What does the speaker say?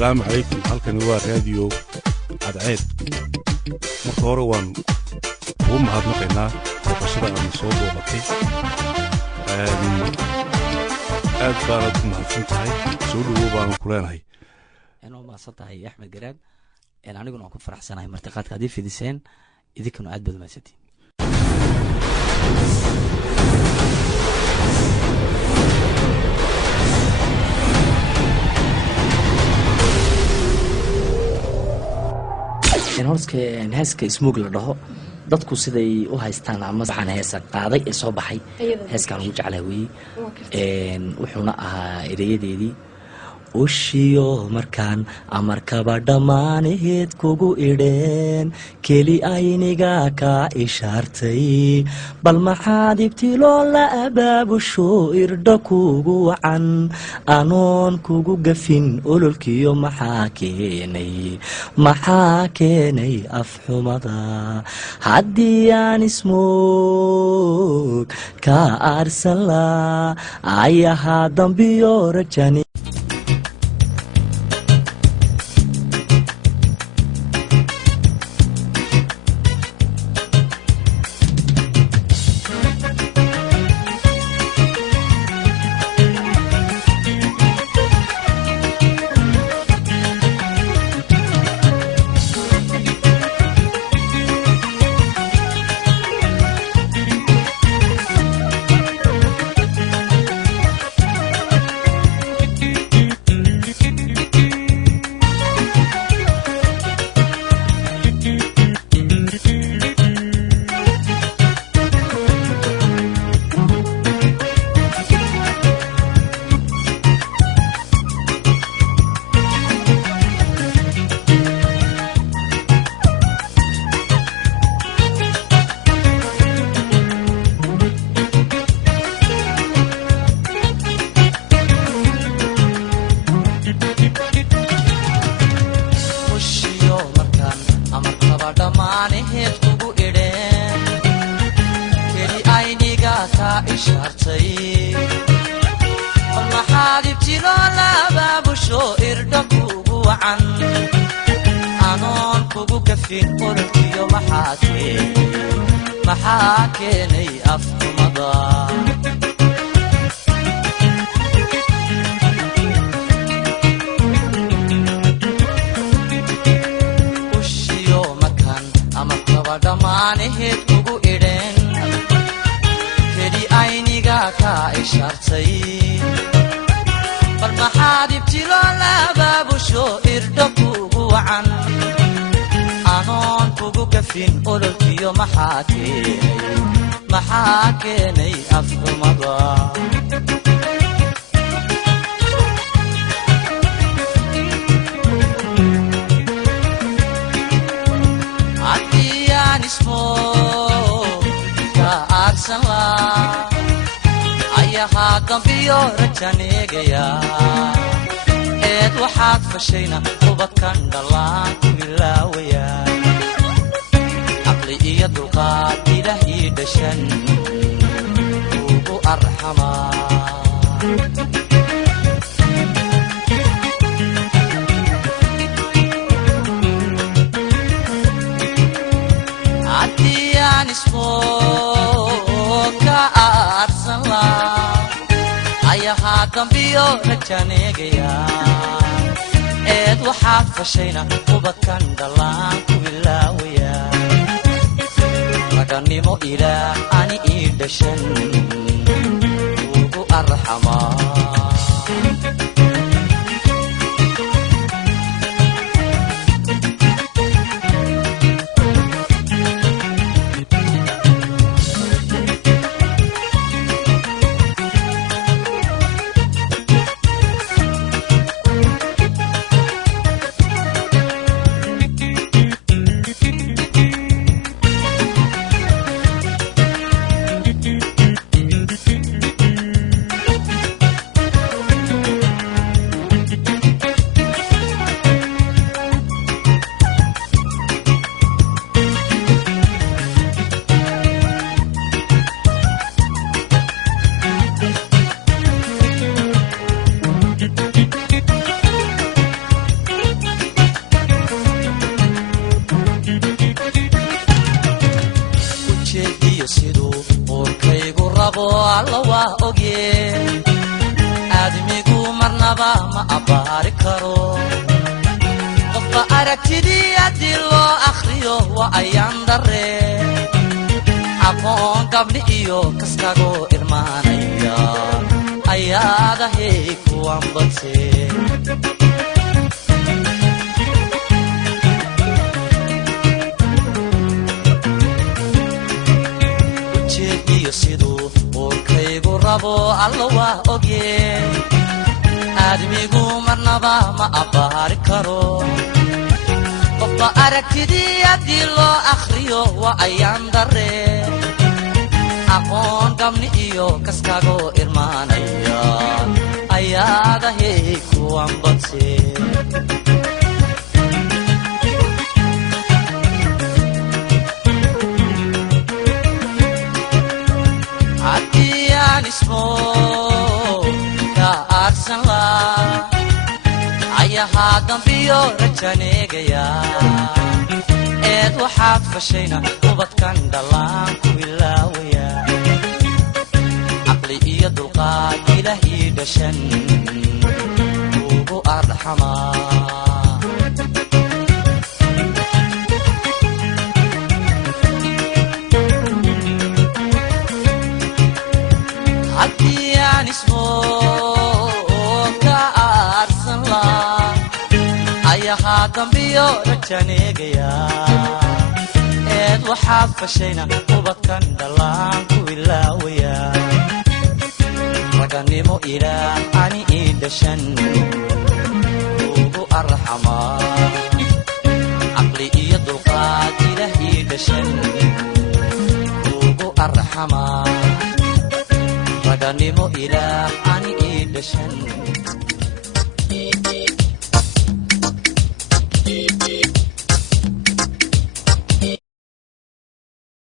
السلام عليكم. halkani waa raadiyo cadceed. marka hore waan ugu mahadnaqaynaa booqashada aan soo booqatay. aad baad ku mahadsan tahay. soo dhawow baan ku leenahay. inoo mahadsan tahay Axmed Garaad. aniguna waan ku faraxsanahay martiqaadka hadii fidiseen idinkuna aad baad mahadsantiin. heeska ismoog la dhaho dadku siday u haystaan ama waxaan heesa qaaday ee soo baxay heeskaan ugu jeclaa weeye wuxuuna ahaa ereyadeedii ushiyo markaan amarkaba dhammaanaheed kugu idheen keli ayniga kaa ishaartay bal maxaad ibtiloo la abaabusho irdha kugu wacan anoon kugu gafin ololkiyo maxaa keenay afxumada haddii aan ismoog kaa aarsan laa ayahaa dambiyo rajani karo qofba aragtidii haddii loo akhriyo waa ayaan darre aqoon gabdhi iyo kaskagoo irmaanaya ayaadahay kuwan badse ujeediyo siduu uurkaygu rabo alla waa ogye aadmigu marnaba ma abbaari karo qofba aragtidii haddii loo akhriyo waa ayaan darre aqoon gabni iyo kaskagoo irmaanaya ayaadahay kuwan badse haddii aan ismo ka aarsan laa ayahaa dambiyo rajaneegaya eed waxaad fashayna ubadkan dhallaan ku ilaawaya caqli iyo dulqaad ilaahii dhashan ugu arxamaa haddii aan ismo ka aarsan laa ayahaa dambiyo rajaneegaya eed waxaad fashayna ubadkan dhallaan ku ilaawaya raganimo ilaah ani ii dhashan ugu arxamaa caqli iyo dulqaad ilaah ii dhashan ugu arxamaa raganimo ilaah ani ii dhashan